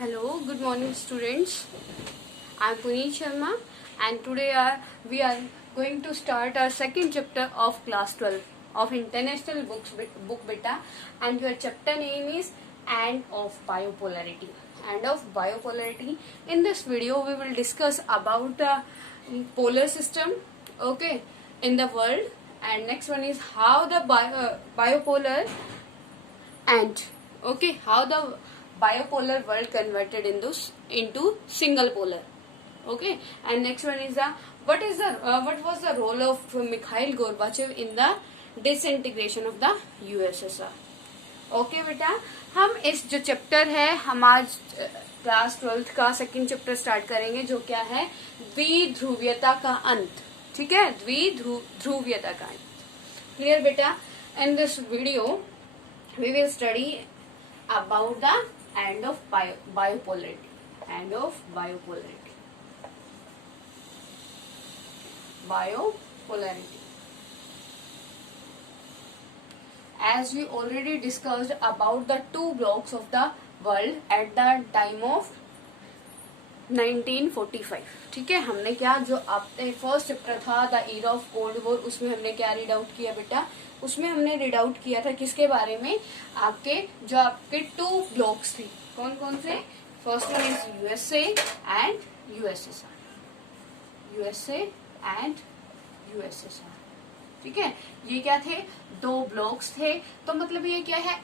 Hello, good morning students. I am Puneet Sharma and today we are going to start our second chapter of class 12 of International book beta, and your chapter name is And of Biopolarity. And of Biopolarity. In this video we will discuss about the polar system, okay, in the world, and next one is how the biopolar and okay, how the biopolar world converted into single polar, okay. And next one is the what was the role of Mikhail Gorbachev in the disintegration of the USSR. Okay बेटा, हम इस जो chapter है हम आज class 12 का second chapter start करेंगे, जो क्या है द्विध्रुवीयता का अंत. ठीक है, द्विध्रुवीयता का अंत. क्लियर बेटा? In this video we will study about the end of biopolarity. End of biopolarity. Biopolarity. As we already discussed about the two blocks of the world at the time of 1945. ठीक है, हमने क्या जो आपने first chapter था the era of cold war, उसमें हमने क्या रीड आउट किया बेटा? उसमें हमने रीड आउट किया था किसके बारे में? आपके टू ब्लॉक्स थे. कौन कौन से? First one is USA and USSR. USA and USSR. ठीक है, ये क्या थे? दो ब्लॉक्स थे. तो मतलब ये क्या है?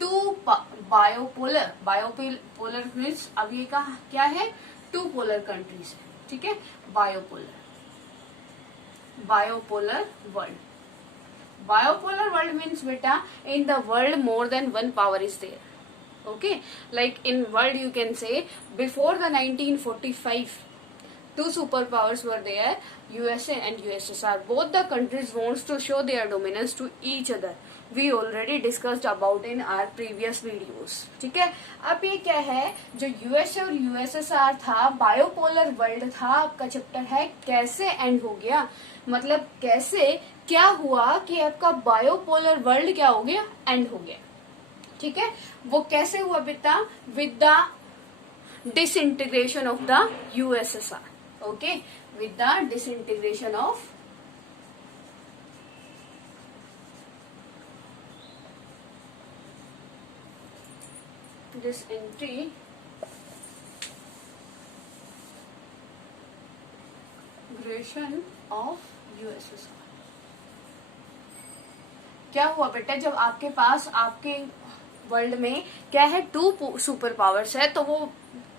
To bipolar. बायोपोलर मीन्स अब ये क्या है? टू पोलर कंट्रीज है. ठीक है, bipolar world. Bipolar world means beta, in the world more than one power is there. Okay, like in world you can say before the 1945 two superpowers were there, USA and USSR. Both the countries wants to show their dominance to each other. We already discussed about in our previous videos. ठीक है, अब ये क्या है? जो USA और USSR था, bipolar world था, आपका चैप्टर है कैसे एंड हो गया. मतलब कैसे क्या हुआ कि आपका बायोपोलर वर्ल्ड क्या हो गया? एंड हो गया. ठीक है, वो कैसे हुआ बेटा? With the disintegration of the USSR. Okay, with the disintegration of disintegration of USSR. क्या हुआ बेटा? जब आपके पास आपके वर्ल्ड में क्या है? टू सुपर पावर्स है, तो वो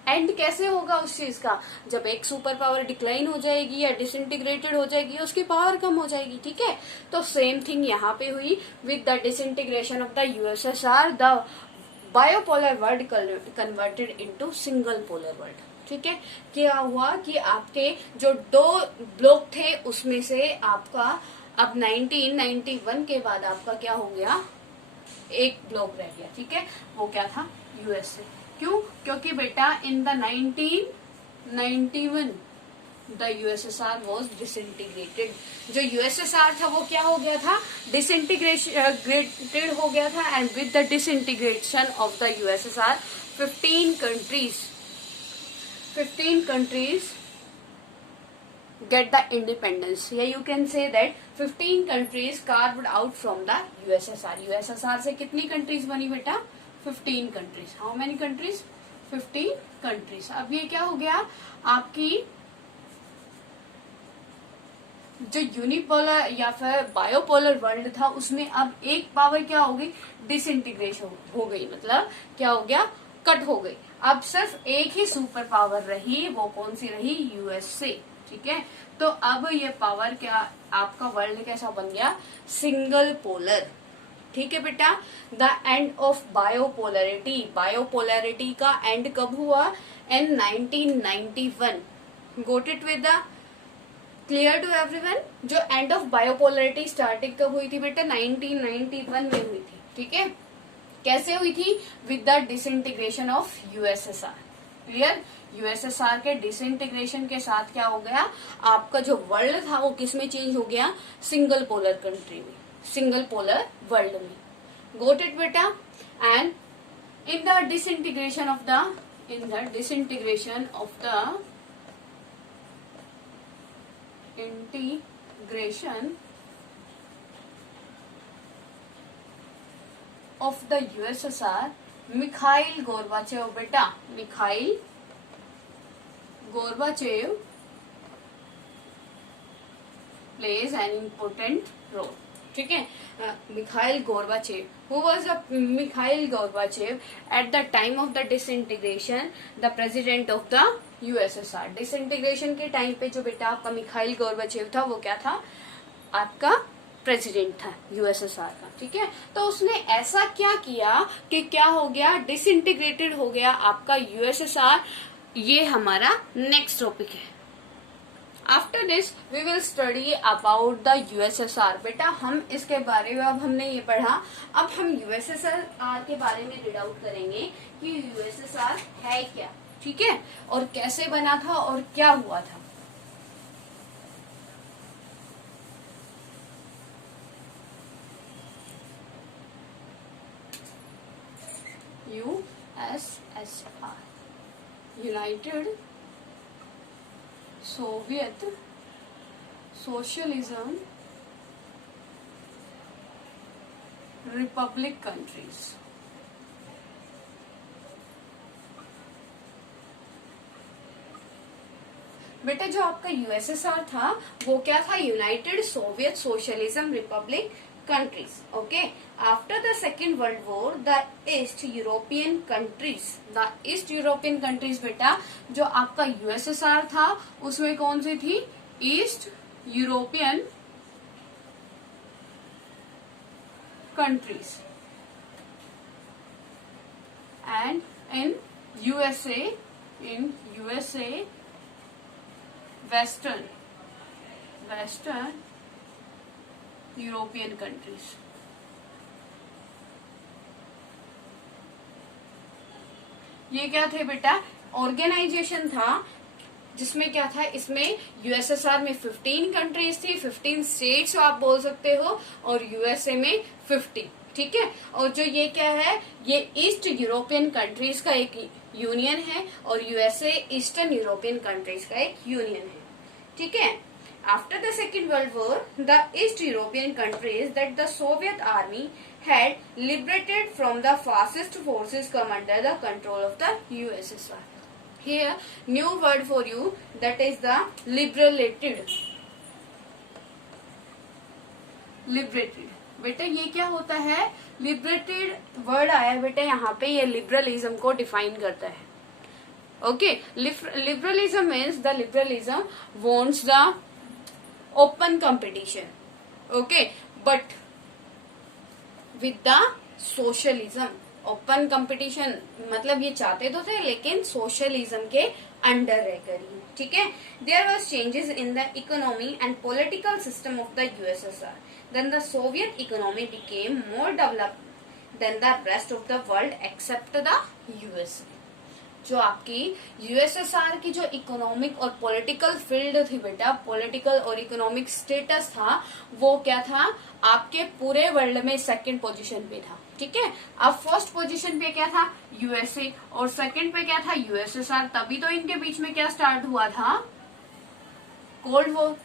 एंड कैसे होगा उस चीज का? जब एक सुपर पावर डिक्लाइन हो जाएगी या डिसइंटीग्रेटेड हो जाएगी, उसकी पावर कम हो जाएगी. ठीक है, तो सेम थिंग यहाँ पे हुई with the disintegration of the USSR. The bipolar world converted into single polar world. ठीक है, क्या हुआ कि आपके जो दो ब्लॉक थे उसमें से आपका अब 1991 के बाद आपका क्या हो गया? एक ब्लॉक रह गया. ठीक है, वो क्या था? यूएसए. क्यों? क्योंकि बेटा in the 1991 the USSR was disintegrated. जो यूएसएसआर था वो क्या हो गया था? डिसइंटीग्रेटेड हो गया था. And with the disintegration of the USSR 15 countries get the independence. Yeah, you can say that 15 countries carved out from the USSR. USSR से कितनी कंट्रीज बनी बेटा? 15 countries. How many countries? 15 countries. अब ये क्या हो गया? आपकी जो यूनिपोलर या फिर बायोपोलर वर्ल्ड था उसमें अब एक पावर क्या हो गई? डिसइंटीग्रेशन हो गई. मतलब क्या हो गया? कट हो गई. अब सिर्फ एक ही सुपर पावर रही. वो कौन सी रही? यूएसए. ठीक है, तो अब ये पावर क्या, आपका वर्ल्ड कैसा बन गया? Single polar. ठीक है बेटा, the end of bipolarity. Bipolarity का एंड कब हुआ? In 1991. Got it with the clear to everyone. जो एंड ऑफ बायोपोलरिटी स्टार्टिंग कब हुई थी बेटा? 1991 में हुई थी. ठीक है, कैसे हुई थी? With the disintegration of USSR. Clear? USSR के डिसइंटीग्रेशन के साथ क्या हो गया? आपका जो वर्ल्ड था वो किस में चेंज हो गया? सिंगल पोलर कंट्री में, सिंगल पोलर वर्ल्ड में. गोट इट बेटा. And in the disintegration of the in the disintegration of the USSR, Mikhail Gorbachev बेटा, Mikhail Gorbachev plays an important role. ठीक है, Mikhail Gorbachev. Who was Mikhail Gorbachev at the time of the disintegration? The president of the USSR. Disintegration के time पे जो बेटा आपका Mikhail Gorbachev था वो क्या था, आपका प्रेसिडेंट था यूएसएसआर का. ठीक है, तो उसने ऐसा क्या किया कि क्या हो गया, डिसइंटीग्रेटेड हो गया आपका यूएसएसआर. ये हमारा नेक्स्ट टॉपिक है. After this we will study about the USSR. बेटा हम इसके बारे में, अब हमने ये पढ़ा, अब हम यूएसएसआर के बारे में रीड आउट करेंगे कि यूएसएसआर है क्या. ठीक है, और कैसे बना था और क्या हुआ था. USSR, United Soviet Socialism Republic countries. बेटा जो आपका यूएसएसआर था वो क्या था, United Soviet socialism Republic countries. Okay, after the second world war the east european countries बेटा जो आपका यूएसएसआर था उसमें कौन सी थी, east European countries. And in USA western European countries. ये क्या थे बेटा, ऑर्गेनाइजेशन था जिसमें क्या था, इसमें यूएसएसआर में 15 कंट्रीज थी, 15 स्टेट्स आप बोल सकते हो, और यूएसए में 50. ठीक है, और जो ये क्या है, ये ईस्ट यूरोपियन कंट्रीज का एक यूनियन है और यूएसए ईस्टर्न यूरोपियन कंट्रीज का एक यूनियन है. ठीक है. After the Second World War, the East European countries that the Soviet Army had liberated from the fascist forces come under the control of the USSR. Here, new word for you, that is the liberated. बेटा ये क्या होता है, liberated word आया बेटा यहाँ पे, ये लिबरलिज्म को डिफाइन करता है. Okay, liberalism means the liberalism wants the open competition. Okay, but with the socialism. Open competition मतलब ये चाहते तो थे लेकिन सोशलिज्म के अंडर रहकर ही. ठीक है. There was changes in the economy and political system of the USSR. Then the Soviet economy became more developed than the rest of the world except the USA. जो आपकी यूएसएसआर की जो economic और political field थी बेटा, political और economic status था, वो क्या था, आपके पूरे वर्ल्ड में सेकंड पोजीशन पे था. ठीक है. अब फर्स्ट पोजीशन पे क्या था, यूएसए, और सेकंड पे क्या था, यूएसएसआर. तभी तो इनके बीच में क्या स्टार्ट हुआ था, कोल्ड वॉर.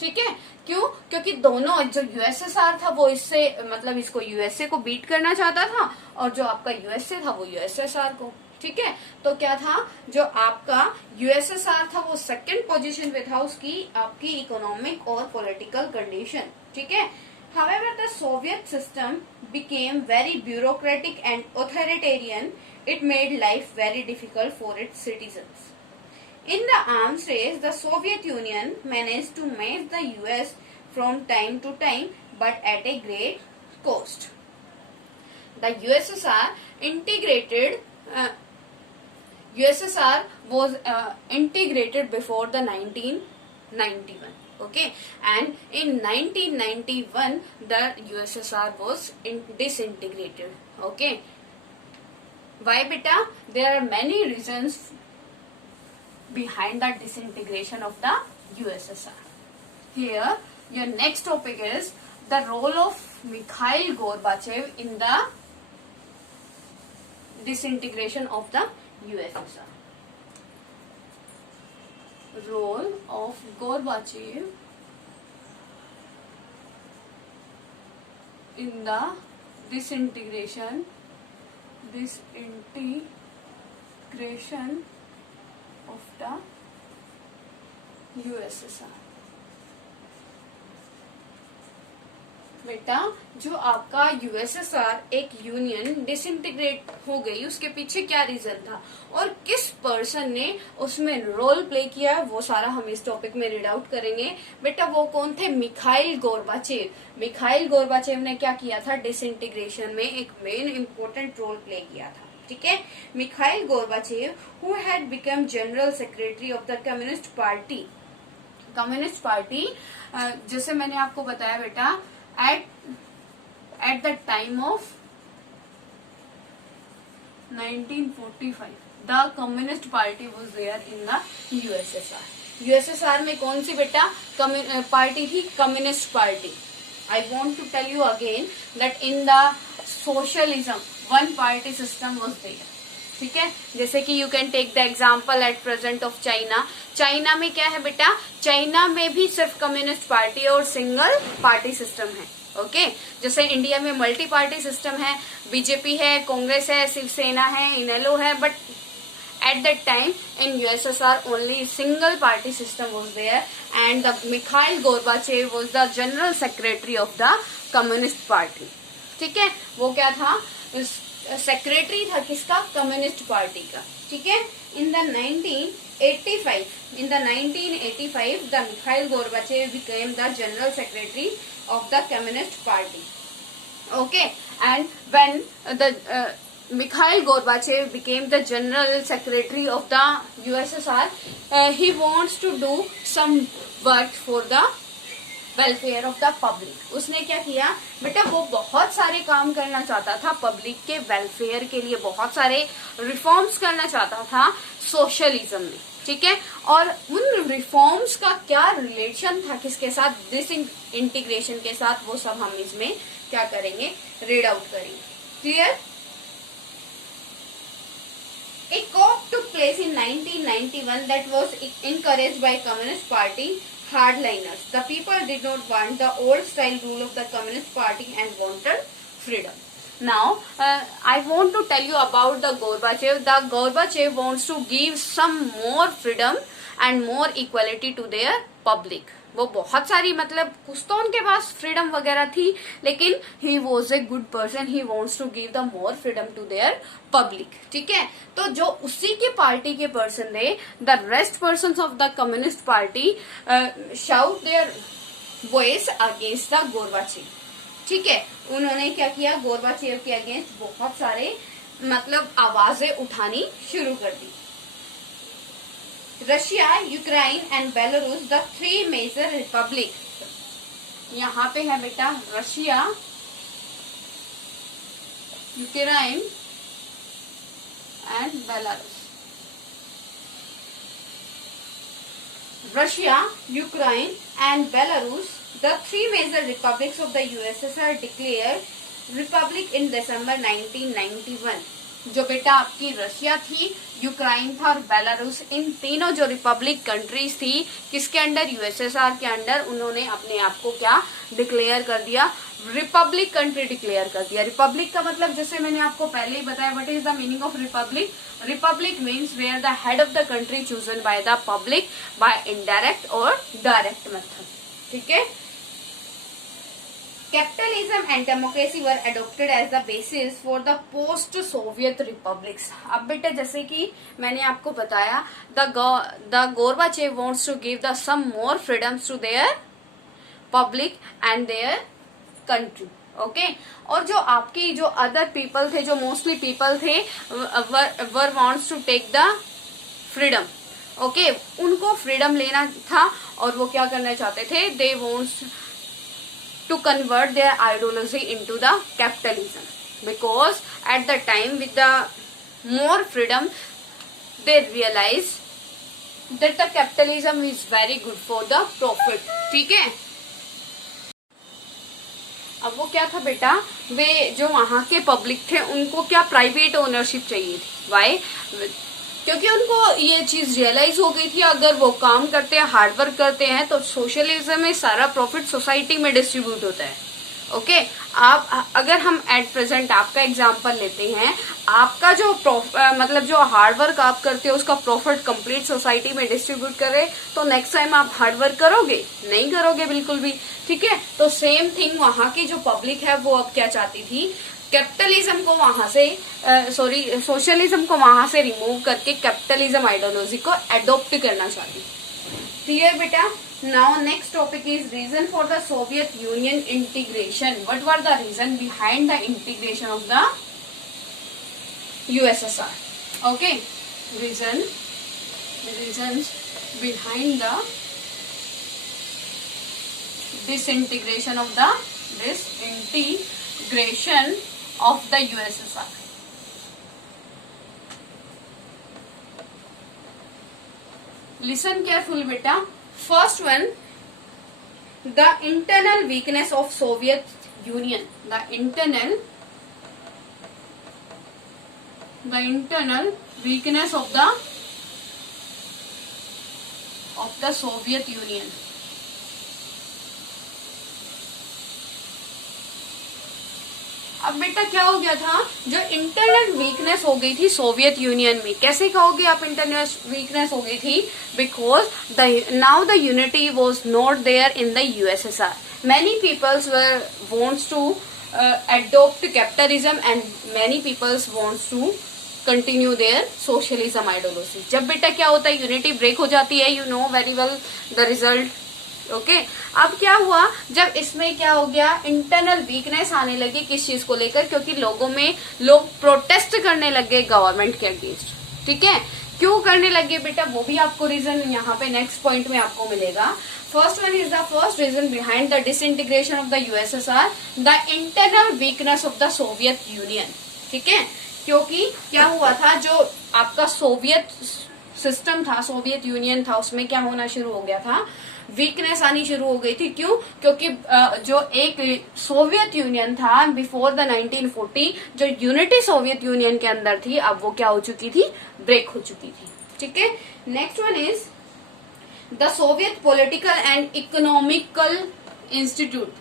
ठीक है. क्यों, क्योंकि दोनों, जो यूएसएसआर था वो इससे मतलब इसको यूएसए को बीट करना चाहता था, और जो आपका यूएसए था वो यूएसएसआर को. ठीक है. तो क्या था, जो आपका यूएसएसआर था वो सेकंड पोजीशन पे था, उसकी आपकी इकोनॉमिक और पॉलिटिकल कंडीशन. ठीक है. However, the Soviet system became very bureaucratic and authoritarian. It made life very difficult for its citizens. In the arms race, the Soviet Union managed to match the US from time to time, but at a great cost. The USSR was integrated before the 1991. Okay, and in 1991 the USSR was disintegrated. Okay, why beta? There are many reasons behind the disintegration of the USSR. Here, your next topic is the role of Mikhail Gorbachev in the disintegration of the USSR. Role of Gorbachev in the disintegration of the USSR. बेटा जो आपका USSR एक union disintegrate हो गई, उसके पीछे क्या reason था और किस पर्सन ने उसमें रोल प्ले किया, वो सारा हम इस टॉपिक में रीड आउट करेंगे. बेटा वो कौन थे? Mikhail Gorbachev. मिखाइल गोर्बाचेव ने क्या किया था? डिसइंटीग्रेशन में एक मेन इंपॉर्टेंट रोल प्ले किया था. ठीक है. Mikhail Gorbachev who had become general secretary of the communist party. Communist party जैसे मैंने आपको बताया बेटा, at the time of 1945 the communist party was there in the USSR. USSR में कौन सी बेटा पार्टी थी? Communist party. I want to tell you again that in the socialism one party system was there. ठीक है. जैसे कि you can take the example at present of China. China में क्या है बेटा? चाइना में भी सिर्फ कम्युनिस्ट पार्टी और सिंगल पार्टी सिस्टम है. ओके. जैसे इंडिया में मल्टी पार्टी सिस्टम है, बीजेपी है, कांग्रेस है, शिवसेना है, इनेलो है, but at that time in USSR only single party system was there and the Mikhail Gorbachev was the general secretary of the communist party. ठीक है. वो क्या था? सेक्रेटरी था किसका? कम्युनिस्ट पार्टी का. ठीक है. In the 1985 the Mikhail Gorbachev became the general secretary of the communist party. Okay. And when the Mikhail Gorbachev became the general secretary of the USSR, he wants to do some work for the welfare of the public. उसने क्या किया बेटा? वो बहुत सारे काम करना चाहता था पब्लिक के वेलफेयर के लिए, बहुत सारे रिफॉर्म्स करना चाहता था सोशलिज्म में. ठीक है. और उन रिफॉर्म्स का क्या रिलेशन था किसके साथ? दिस इंटीग्रेशन के साथ. वो सब हम इसमें क्या करेंगे? रीड आउट करेंगे. Clear? A coup took place in 1991 that was encouraged by Communist Party hardliners. The people did not want the old style rule of the Communist Party and wanted freedom. Now, I want to tell you about the Gorbachev. The Gorbachev wants to give some more freedom and more equality to their public. वो बहुत सारी मतलब कुछ तो उनके पास freedom वगैरह थी, लेकिन he was a good person. He wants to give the more freedom to their public. ठीक है. तो जो उसी के पार्टी के पर्सन थे, the rest person of the communist party shout their voice against the Gorbachev. ठीक है. उन्होंने क्या किया? गोर्बाचेव के अगेंस्ट बहुत सारे मतलब आवाजें उठानी शुरू कर दी. Russia, Ukraine and Belarus the three major republic. यहाँ पे है बेटा Russia, Ukraine and Belarus. Russia, Ukraine and Belarus, the three major republics of the USSR declared republic in December 1991. जो बेटा आपकी रशिया थी, यूक्रेन था और बेलारूस, इन तीनों जो रिपब्लिक कंट्रीज थी किसके अंडर? यूएसएसआर के अंडर. उन्होंने अपने आप को क्या डिक्लेयर कर दिया? रिपब्लिक कंट्री डिक्लेयर कर दिया. रिपब्लिक का मतलब जैसे मैंने आपको पहले ही बताया, what is the meaning of republic? Republic means where the head of the country chosen by the public by indirect और डायरेक्ट मेथड. ठीक है. Capitalism and democracy were adopted as the basis for the post-Soviet republics. अब बेटा जैसे कि मैंने आपको बताया, the Gorbachev wants to give the some more freedoms to their public and their country. Okay? और जो आपकी जो other people थे, जो mostly people थे, were wants to take the freedom. Okay? उनको freedom लेना था और वो क्या करना चाहते थे? They wants to convert their ideology into the capitalism, because at the time with the more freedom they realize that the capitalism is very good for the profit. ठीक है. अब वो क्या था बेटा, वे जो वहां के पब्लिक थे उनको क्या प्राइवेट ओनरशिप चाहिए थी। वाई? क्योंकि उनको ये चीज रियलाइज हो गई थी अगर वो काम करते हैं, हार्डवर्क करते हैं, तो सोशलिज्म में सारा प्रॉफिट सोसाइटी में डिस्ट्रीब्यूट होता है। ओके आप अगर हम एट प्रेजेंट आपका एग्जांपल लेते हैं, आपका जो मतलब जो हार्डवर्क आप करते हो उसका प्रॉफिट कंप्लीट सोसाइटी में डिस्ट्रीब्यूट करे, तो नेक्स्ट टाइम आप हार्डवर्क करोगे? नहीं करोगे बिल्कुल भी। ठीक है, तो सेम थिंग वहां की जो पब्लिक है वो अब क्या चाहती थी, कैपिटलिज्म को वहां से सोशलिज्म को वहां से रिमूव करके कैपिटलिज्म आइडियोलॉजी को एडॉप्ट करना चाहती। क्लियर बेटा? Now next topic is reason for the Soviet Union integration. What were the reason behind the integration of the USSR? Okay, reasons behind the disintegration of the USSR. Listen careful beta. First one, the internal weakness of Soviet Union. The internal weakness of the Soviet Union. अब बेटा क्या हो गया था, जो internal weakness हो गई थी सोवियत यूनियन में। कैसे कहोगे आप इंटरनल वीकनेस हो गई थी? Because now the unity was not there in the USSR. Many peoples wants to adopt capitalism and many peoples wants to continue their socialism ideology. जब बेटा क्या होता है, यूनिटी ब्रेक हो जाती है, you know very well the result. Okay अब क्या हुआ, जब इसमें क्या हो गया, इंटरनल वीकनेस आने लगी किस चीज को लेकर, क्योंकि लोग प्रोटेस्ट करने लग गए गवर्नमेंट के अगेंस्ट। ठीक है, क्यों करने लगे बेटा, वो भी आपको रीजन यहाँ पे नेक्स्ट पॉइंट में आपको मिलेगा। First one is the first reason behind the disintegration of the USSR, the internal weakness of the Soviet Union. ठीक है, क्योंकि क्या हुआ था, जो आपका सोवियत सिस्टम था, सोवियत यूनियन था, उसमें क्या होना शुरू हो गया था, वीकनेस आनी शुरू हो गई थी। क्यों? क्योंकि जो एक सोवियत यूनियन था बिफोर द 1940, जो यूनिटी सोवियत यूनियन के अंदर थी, अब वो क्या हो चुकी थी, ब्रेक हो चुकी थी। ठीक है, next one is the Soviet political and economical institute.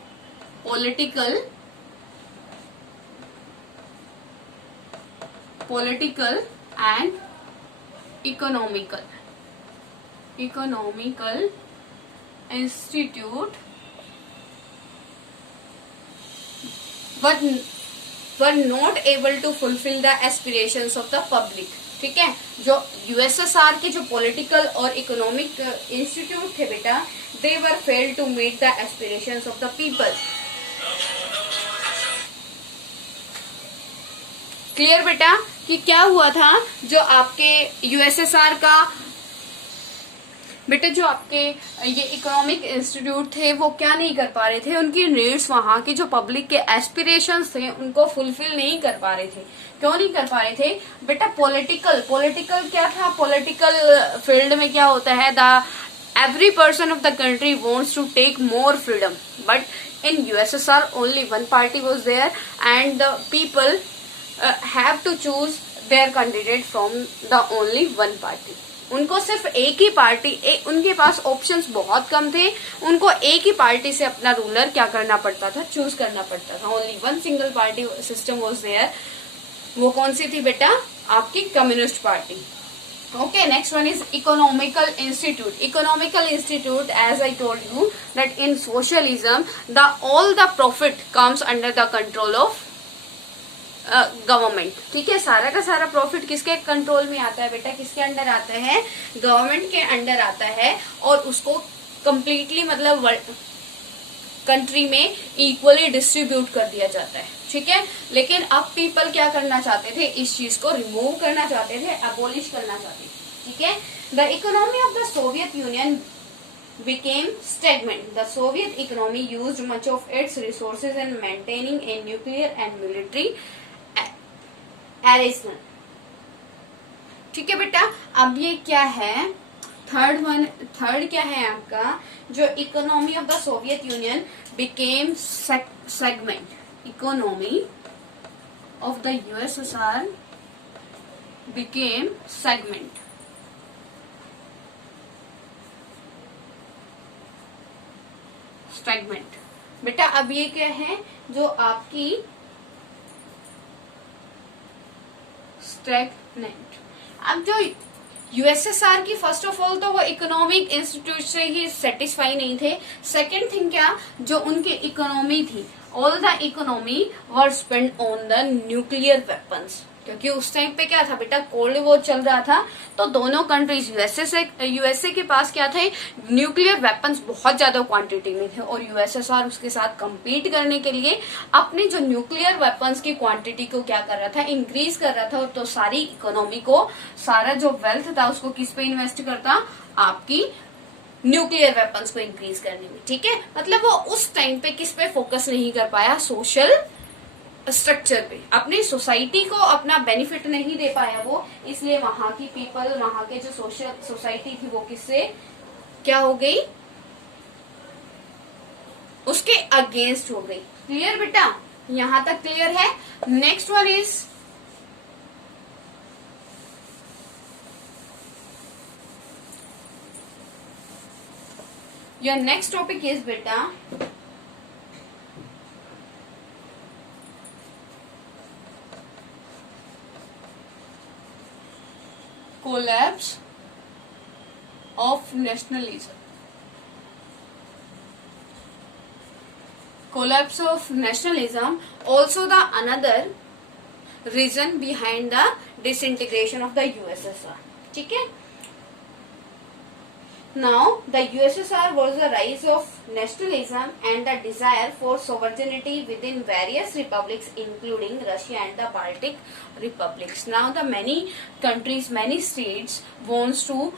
Political and economical institute were not able to fulfill the aspirations of the public. ठीक है, जो यूएसएसआर के जो पॉलिटिकल और इकोनॉमिक इंस्टीट्यूट थे बेटा, they were failed to meet the aspirations of the people. Clear बेटा कि क्या हुआ था, जो आपके यूएसएसआर का बेटा, जो आपके ये इकोनॉमिक इंस्टीट्यूट थे वो क्या नहीं कर पा रहे थे, उनकी नीड्स, वहां की जो पब्लिक के एस्पिरेशंस थे उनको फुलफिल नहीं कर पा रहे थे। क्यों नहीं कर पा रहे थे बेटा? पॉलिटिकल क्या था, पॉलिटिकल फील्ड में क्या होता है, the every person of the country wants to take more freedom, but in USSR only one party was there and the people have to choose their candidate from the only one party. उनको सिर्फ एक ही party, उनके पास options बहुत कम थे, उनको एक ही party से अपना रूलर क्या करना पड़ता था, चूज करना पड़ता था। Only one single party system was there. वो कौन सी थी बेटा? आपकी communist party. Okay, next one is economical institute. Economical institute, as I told you that in socialism the all the profit comes under the control of government. ठीक है, सारा का सारा प्रॉफिट किसके कंट्रोल में आता है बेटा, किसके अंडर आता है, गवर्नमेंट के अंडर आता है, और उसको कंप्लीटली मतलब कंट्री में इक्वली डिस्ट्रीब्यूट कर दिया जाता है। ठीक है, लेकिन अब पीपल क्या करना चाहते थे, इस चीज को रिमूव करना चाहते थे, अबोलिश करना चाहते थे। ठीक है, the economy of the Soviet union became stagnant. The Soviet economy used much of its resources in maintaining a nuclear and military arsenal. ठीक है बेटा, अब ये क्या है, थर्ड क्या है आपका, जो economy of the Soviet union became segment. Economy of the USSR became segment. Fragment. बेटा अब ये क्या है, जो आपकी स्टैग्नेंट. अब जो यूएसएसआर की फर्स्ट ऑफ ऑल तो वो इकोनॉमिक इंस्टीट्यूट से ही सेटिस्फाई नहीं थे. सेकेंड थिंग क्या, जो उनकी इकोनॉमी थी, all the economy were spend on the nuclear weapons. क्योंकि उस टाइम पे क्या था बेटा, कोल्ड वॉर चल रहा था, तो दोनों कंट्रीज यूएसए के पास क्या थे, न्यूक्लियर वेपन्स बहुत ज्यादा क्वांटिटी में थे, और यूएसएसआर उसके साथ compete करने के लिए अपने जो न्यूक्लियर वेपन्स की क्वांटिटी को क्या कर रहा था, इंक्रीज कर रहा था. तो सारी इकोनॉमी को, सारा जो वेल्थ था उसको किस पे इन्वेस्ट करता, आपकी न्यूक्लियर वेपन्स को इंक्रीज करने में. ठीक है, मतलब वो उस टाइम पे किस पे फोकस नहीं कर पाया, सोशल स्ट्रक्चर पे, अपनी सोसाइटी को अपना बेनिफिट नहीं दे पाया वो, इसलिए वहां की पीपल, वहां के जो सोसाइटी थी वो किससे क्या हो गई, उसके अगेंस्ट हो गई. क्लियर बेटा, यहां तक क्लियर है. Next one is your next topic is बेटा collapse of nationalism. Collapse of nationalism also the another reason behind the disintegration of the USSR. ठीक है. Now the USSR was the rise of nationalism and the desire for sovereignty within various republics including Russia and the Baltic republics. Now the many countries, many states wants to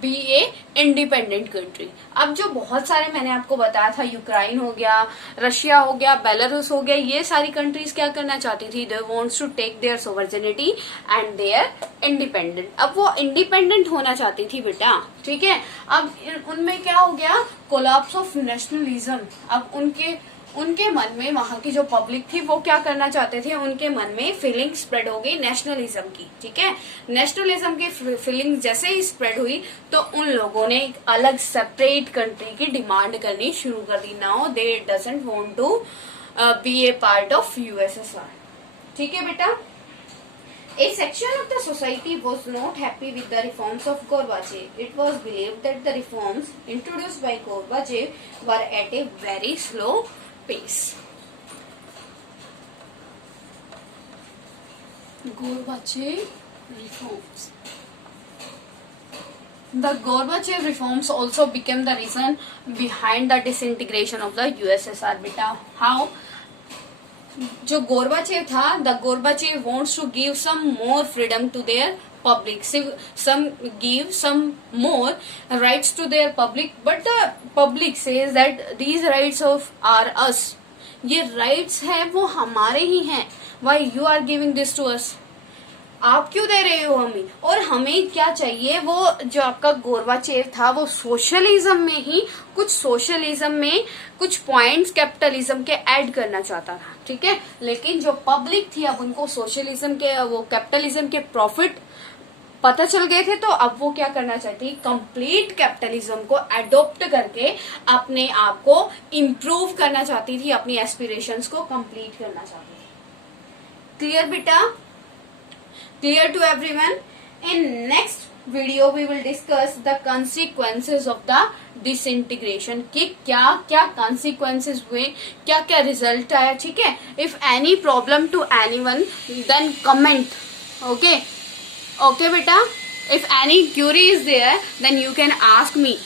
be a independent country. अब जो बहुत सारे मैंने आपको बताया था, Ukraine हो गया, रशिया हो गया, बेलारूस हो गया, ये सारी कंट्रीज क्या करना चाहती थी, they wants to take their sovereignty and their independent. अब वो इंडिपेंडेंट होना चाहती थी बेटा. ठीक है, अब उनमें क्या हो गया, कोलैप्स ऑफ नेशनलिज्म. अब उनके मन में, वहां की जो पब्लिक थी वो क्या करना चाहते थे, उनके मन में फीलिंग स्प्रेड हो गई नेशनलिज्म की. ठीक है, नेशनलिज्म की फीलिंग जैसे ही स्प्रेड हुई तो उन लोगों ने एक अलग सेपरेट कंट्री की डिमांड करनी शुरू कर दी. Now they doesn't want to be a part of USSR. ठीक है बेटा. A section of the society was not happy with the reforms of Gorbachev. It was believed that the reforms introduced by Gorbachev were at a very slow pace. Gorbachev reforms. The Gorbachev reforms also became the reason behind the disintegration of the USSR. बेटा, how? जो Gorbachev था, the Gorbachev wants to give some more freedom to their public, give some more rights to their public, but the public says that these rights are us. ये rights है वो हमारे ही हैं. Why you are giving this to us? आप क्यों दे रहे हो हमें? और हमें क्या चाहिए, वो जो आपका गोरबाचेव था वो सोशलिज्म में ही सोशलिज्म में कुछ पॉइंट्स कैपिटलिज्म के ऐड करना चाहता था. ठीक है, लेकिन जो पब्लिक थी अब उनको सोशलिज्म के, वो कैपिटलिज्म के प्रॉफिट पता चल गए थे, तो अब वो क्या करना चाहती, कंप्लीट कैपिटलिज्म को एडॉप्ट करके अपने आप को इम्प्रूव करना चाहती थी, अपनी एस्पिरेशंस को कंप्लीट करना चाहती थी. क्लियर बेटा? Clear to everyone? In next video we will discuss the consequences of the disintegration. कि क्या क्या consequences हुए, क्या क्या result आया. ठीक है, if any problem to anyone then comment. Okay, okay beta, if any query is there then you can ask me.